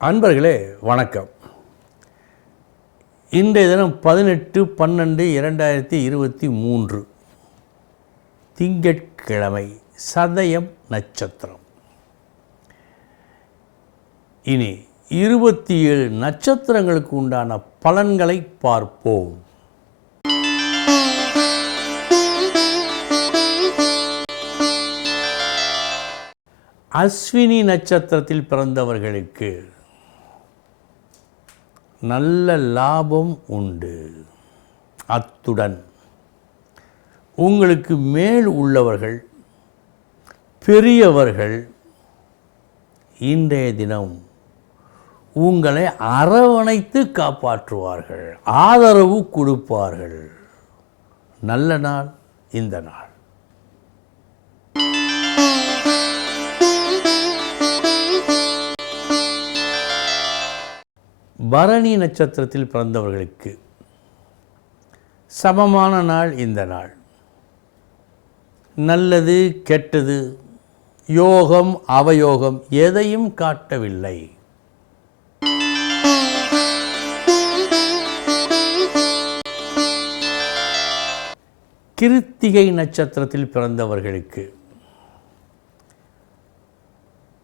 அன்பர்களே வணக்கம். இன்றைய தினம் பதினெட்டு பன்னெண்டு இரண்டாயிரத்தி இருபத்தி மூன்று. திங்கட்கிழமை சதயம் நட்சத்திரம். இனி இருபத்தி ஏழு நட்சத்திரங்களுக்கு உண்டான பலன்களை பார்ப்போம். அஸ்வினி நட்சத்திரத்தில் பிறந்தவர்களுக்கு நல்ல லாபம் உண்டு. அத்துடன் உங்களுக்கு மேல் உள்ளவர்கள் பெரியவர்கள் இன்றைய தினம் உங்களை அரவணைத்து காப்பாற்றுவார்கள் ஆதரவு கொடுப்பார்கள். நல்ல நாள் இந்த நாள். பரணி நட்சத்திரத்தில் பிறந்தவர்களுக்கு சமமான நாள் இந்த நாள். நல்லது கெட்டது யோகம் அவயோகம் எதையும் காட்டவில்லை. கிருத்திகை நட்சத்திரத்தில் பிறந்தவர்களுக்கு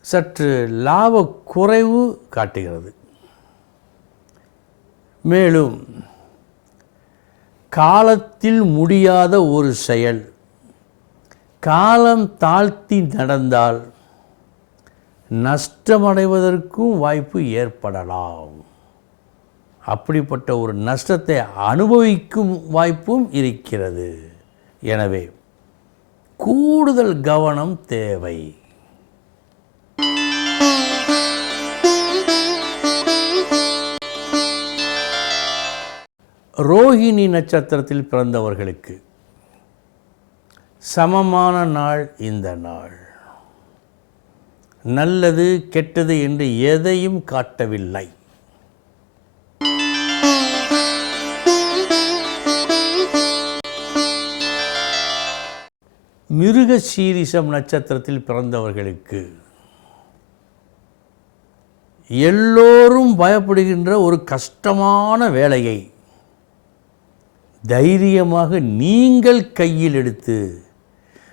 சற்று லாப குறைவு காட்டுகிறது. மேலும் காலத்தில் முடியாத ஒரு செயல் காலம் தாழ்த்தி நடந்தால் நஷ்டமடைவதற்கும் வாய்ப்பு ஏற்படலாம். அப்படிப்பட்ட ஒரு நஷ்டத்தை அனுபவிக்கும் வாய்ப்பும் இருக்கிறது. எனவே கூடுதல் கவனம் தேவை. ரோஹிணி நட்சத்திரத்தில் பிறந்தவர்களுக்கு சமமான நாள் இந்த நாள். நல்லது கெட்டது என்று எதையும் காட்டவில்லை. மிருக சீரிசம் நட்சத்திரத்தில் பிறந்தவர்களுக்கு எல்லோரும் பயப்படுகின்ற ஒரு கஷ்டமான வேலையை தைரியமாக நீங்கள் கையில் எடுத்து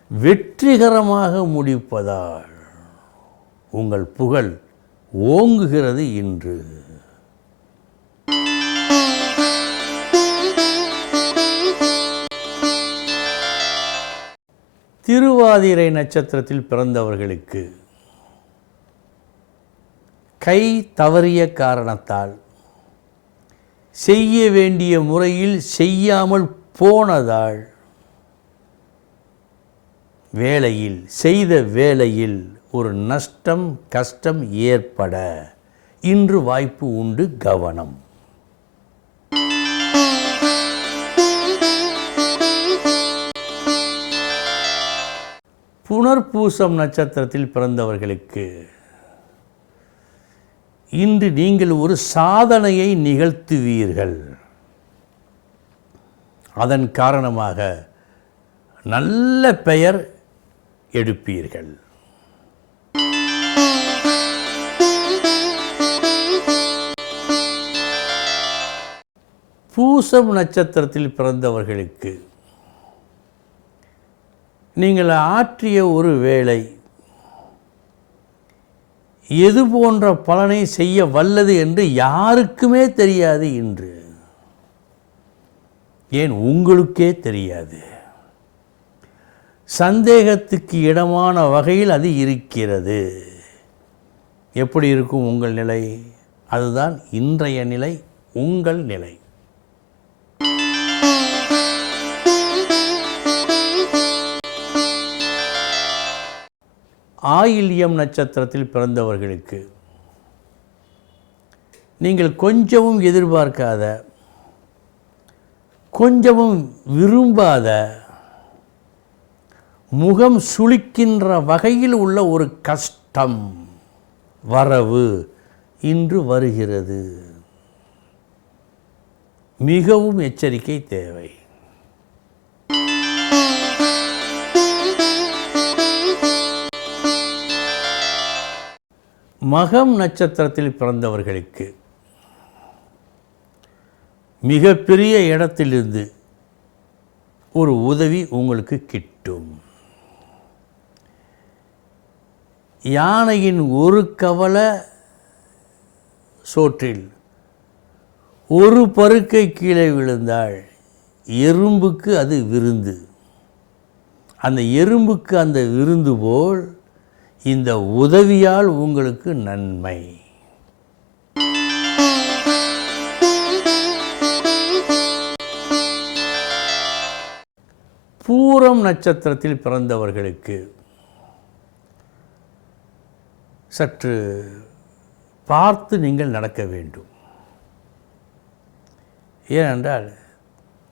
வெற்றிகரமாக முடிப்பதால் உங்கள் புகழ் ஓங்குகிறது இன்று. திருவாதிரை நட்சத்திரத்தில் பிறந்தவர்களுக்கு கை தவறிய காரணத்தால் செய்ய வேண்டிய முறையில் செய்யாமல் போனதால் வேலையில் செய்த வேலையில் ஒரு நஷ்டம் கஷ்டம் ஏற்பட இன்று வாய்ப்பு உண்டு கவனம். புனர்பூசம் நட்சத்திரத்தில் பிறந்தவர்களுக்கு இன்று நீங்கள் ஒரு சாதனையை நிகழ்த்துவீர்கள். அதன் காரணமாக நல்ல பெயர் எடுப்பீர்கள். பூசம் நட்சத்திரத்தில் பிறந்தவர்களுக்கு நீங்கள் ஆற்றிய ஒரு வேலை எது போன்ற பலனை செய்ய வல்லது என்று யாருக்குமே தெரியாது இன்று. ஏன் உங்களுக்கே தெரியாது? சந்தேகத்துக்கு இடமான வகையில் அது இருக்கிறது. எப்படி இருக்கும் உங்கள் நிலை? அதுதான் இன்றைய நிலை உங்கள் நிலை. ஆயில்யம் நட்சத்திரத்தில் பிறந்தவர்களுக்கு நீங்கள் கொஞ்சமும் எதிர்பார்க்காத கொஞ்சமும் விரும்பாத முகம் சுளிக்கின்ற வகையில் உள்ள ஒரு கஷ்டம் வரவு இன்று வருகிறது. மிகவும் எச்சரிக்கை தேவை. மகம் நட்சத்திரத்தில் பிறந்தவர்களுக்கு மிகப்பெரிய இடத்திலிருந்து ஒரு உதவி உங்களுக்கு கிட்டும். யானையின் ஒரு கவலை சோற்றில் ஒரு பருக்கை கீழே விழுந்தால் எறும்புக்கு அது விருந்து. அந்த எறும்புக்கு அந்த விருந்து போல் இந்த உதவியால் உங்களுக்கு நன்மை. பூரம் நட்சத்திரத்தில் பிறந்தவர்களுக்கு சற்று பார்த்து நீங்கள் நடக்க வேண்டும். ஏனென்றால்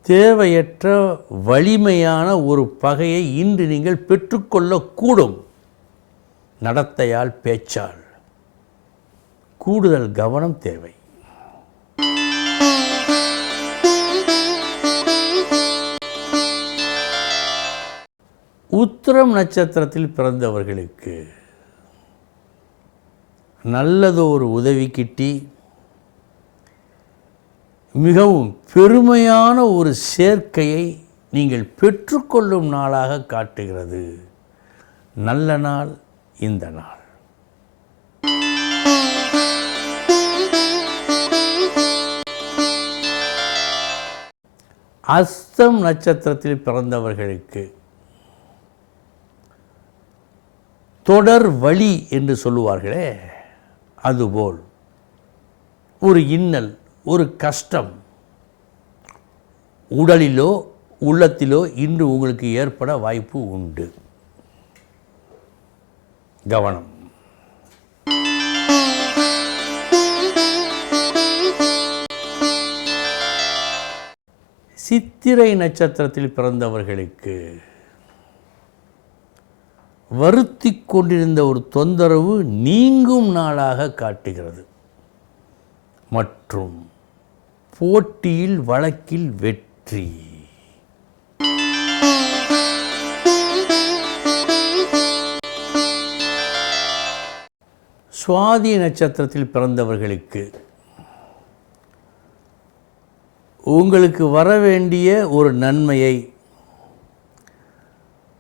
தேவையற்ற வலிமையான ஒரு பகையை இன்று நீங்கள் பெற்றுக்கொள்ளக்கூடும். நடத்தையால் பேச்சால் கூடுதல் கவனம் தேவை. உத்திரம் நட்சத்திரத்தில் பிறந்தவர்களுக்கு நல்லதொரு உதவி கிட்டி மிகவும் பெருமையான ஒரு சேர்க்கையை நீங்கள் பெற்றுக்கொள்ளும் நாளாக காட்டுகிறது. நல்ல நாள் இந்த நாள். அஸ்தம் நட்சத்திரத்தில் பிறந்தவர்களுக்கு தொடர் வழி என்று சொல்லுவார்களே அதுபோல் ஒரு இன்னல் ஒரு கஷ்டம் உடலிலோ உள்ளத்திலோ இன்று உங்களுக்கு ஏற்பட வாய்ப்பு உண்டு. கவனம். சித்திரை நட்சத்திரத்தில் பிறந்தவர்களுக்கு வருத்தி கொண்டிருந்த ஒரு தொந்தரவு நீங்கும் நாளாக காட்டுகிறது. மற்றும் போட்டியில் வழக்கில் வெற்றி. சுவாதி நட்சத்திரத்தில் பிறந்தவர்களுக்கு உங்களுக்கு வர வேண்டிய ஒரு நன்மையை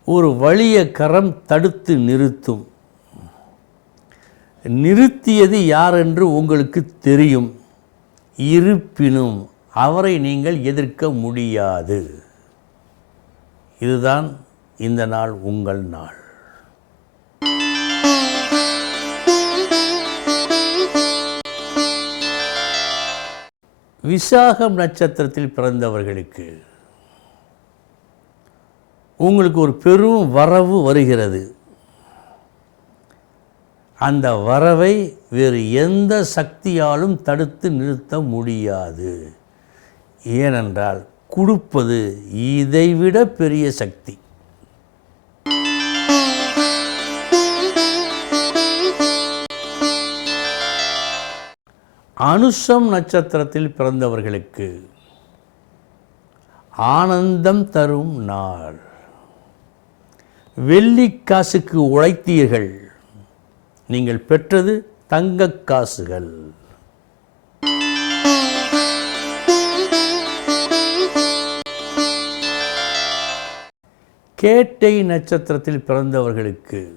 ஒரு வலிய கரம் தடுத்து நிறுத்தும். நிறுத்தியது யாரென்று உங்களுக்கு தெரியும். இருப்பினும் அவரை நீங்கள் எதிர்க்க முடியாது. இதுதான் இந்த நாள் உங்கள் நாள். விசாகம் நட்சத்திரத்தில் பிறந்தவர்களுக்கு உங்களுக்கு ஒரு பெரும் வரவு வருகிறது. அந்த வரவை வேறு எந்த சக்தியாலும் தடுத்து நிறுத்த முடியாது. ஏனென்றால் கொடுப்பது இதைவிட பெரிய சக்தி. அனுஷம் நட்சத்திரத்தில் பிறந்தவர்களுக்கு ஆனந்தம் தரும் நாள். வெள்ளி காசுக்கு உழைத்தீர்கள். நீங்கள் பெற்றது தங்க காசுகள். கேட்டை நட்சத்திரத்தில் பிறந்தவர்களுக்கு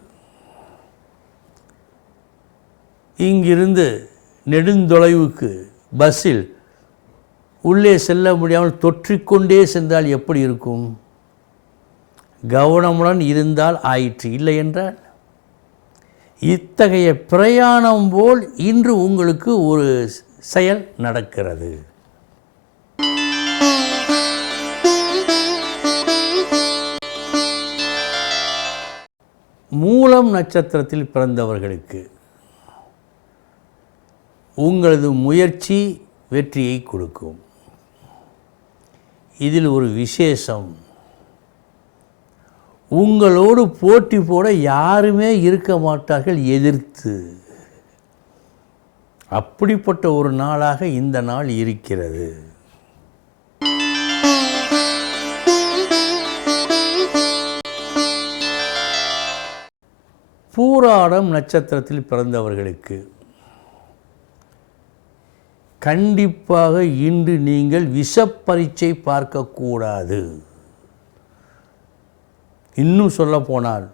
இங்கிருந்து நெடுந்தொலைவுக்கு பஸ்ஸில் உள்ளே செல்ல முடியாமல் தொற்றிக்கொண்டே சென்றால் எப்படி இருக்கும்? கவனமுடன் இருந்தால் ஆயிற்று. இல்லை என்றால் இத்தகைய பிரயாணம் போல் இன்று உங்களுக்கு ஒரு செயல் நடக்கிறது. மூலம் நட்சத்திரத்தில் பிறந்தவர்களுக்கு உங்களது முயற்சி வெற்றியை கொடுக்கும். இதில் ஒரு விசேஷம். உங்களோடு போட்டி போட யாருமே இருக்க மாட்டார்கள் எதிர்த்து. அப்படிப்பட்ட ஒரு நாளாக இந்த நாள் இருக்கிறது. பூராடம் நட்சத்திரத்தில் பிறந்தவர்களுக்கு. கண்டிப்பாக இன்று நீங்கள் விஷப்பரீட்சை பார்க்கக்கூடாது. இன்னும் சொல்ல போனால்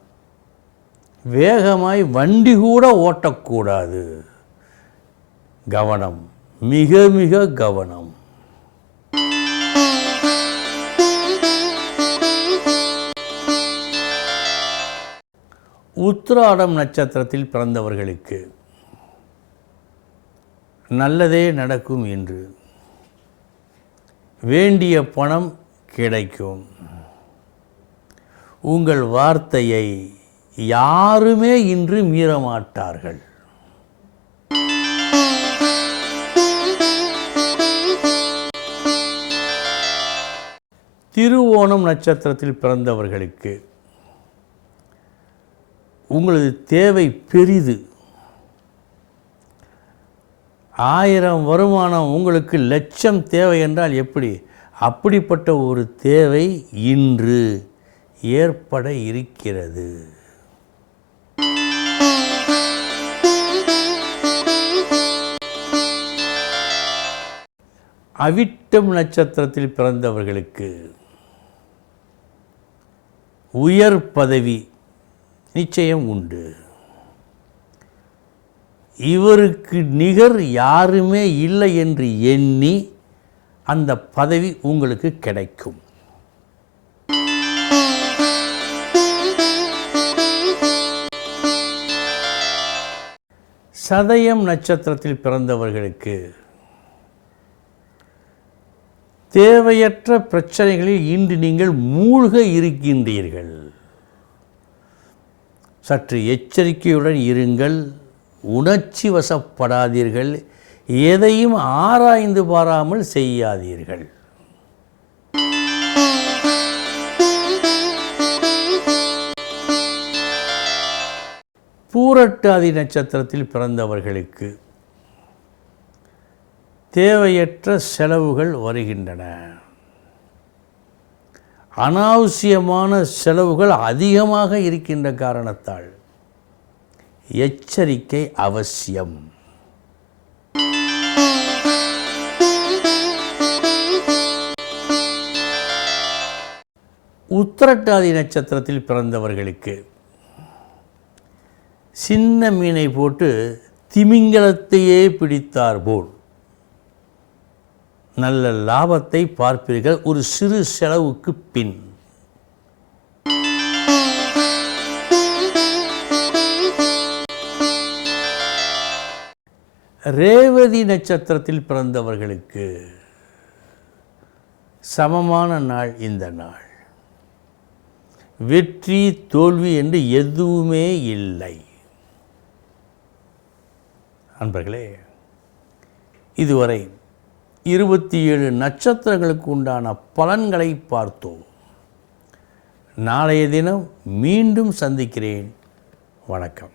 வேகமாய் வண்டி கூட ஓட்டக்கூடாது. கவனம் மிக மிக கவனம். உத்திராடம் நட்சத்திரத்தில் பிறந்தவர்களுக்கு நல்லதே நடக்கும் என்று. வேண்டிய பணம் கிடைக்கும். உங்கள் வார்த்தையை யாருமே இன்று மீறமாட்டார்கள். திருவோணம் நட்சத்திரத்தில் பிறந்தவர்களுக்கு உங்களது தேவை பெரிது. ஆயிரம் வருமானம் உங்களுக்கு லட்சம் தேவை என்றால் எப்படி? அப்படிப்பட்ட ஒரு தேவை இன்று ஏற்பட இருக்கிறது. அவிட்டம் நட்சத்திரத்தில் பிறந்தவர்களுக்கு உயர் பதவி நிச்சயம் உண்டு. இவருக்கு நிகர் யாருமே இல்லை என்று எண்ணி அந்த பதவி உங்களுக்கு கிடைக்கும். சதயம் நட்சத்திரத்தில் பிறந்தவர்களுக்கு தேவையற்ற பிரச்சனைகளில் இன்று நீங்கள் மூழ்க இருக்கின்றீர்கள். சற்று எச்சரிக்கையுடன் இருங்கள். உணர்ச்சி வசப்படாதீர்கள் எதையும் ஆராய்ந்து பாராமல் செய்யாதீர்கள். பூரட்டாதி நட்சத்திரத்தில் பிறந்தவர்களுக்கு தேவையற்ற செலவுகள் வருகின்றன. அனாவசியமான செலவுகள் அதிகமாக இருக்கின்ற காரணத்தால் எச்சரிக்கை அவசியம். உத்திரட்டாதி நட்சத்திரத்தில் பிறந்தவர்களுக்கு சின்ன மீனை போட்டு திமிங்கலத்தையே பிடித்தார் போல். நல்ல லாபத்தை பார்ப்பீர்கள். ஒரு சிறு செலவுக்கு பின். ரேவதி நட்சத்திரத்தில் பிறந்தவர்களுக்கு சமமான நாள் இந்த நாள். வெற்றி தோல்வி என்று எதுவுமே இல்லை. அன்பர்களே இதுவரை இருபத்தி ஏழு நட்சத்திரங்களுக்கு உண்டான பலன்களை பார்த்தோம். நாளைய தினம் மீண்டும் சந்திக்கிறேன். வணக்கம்.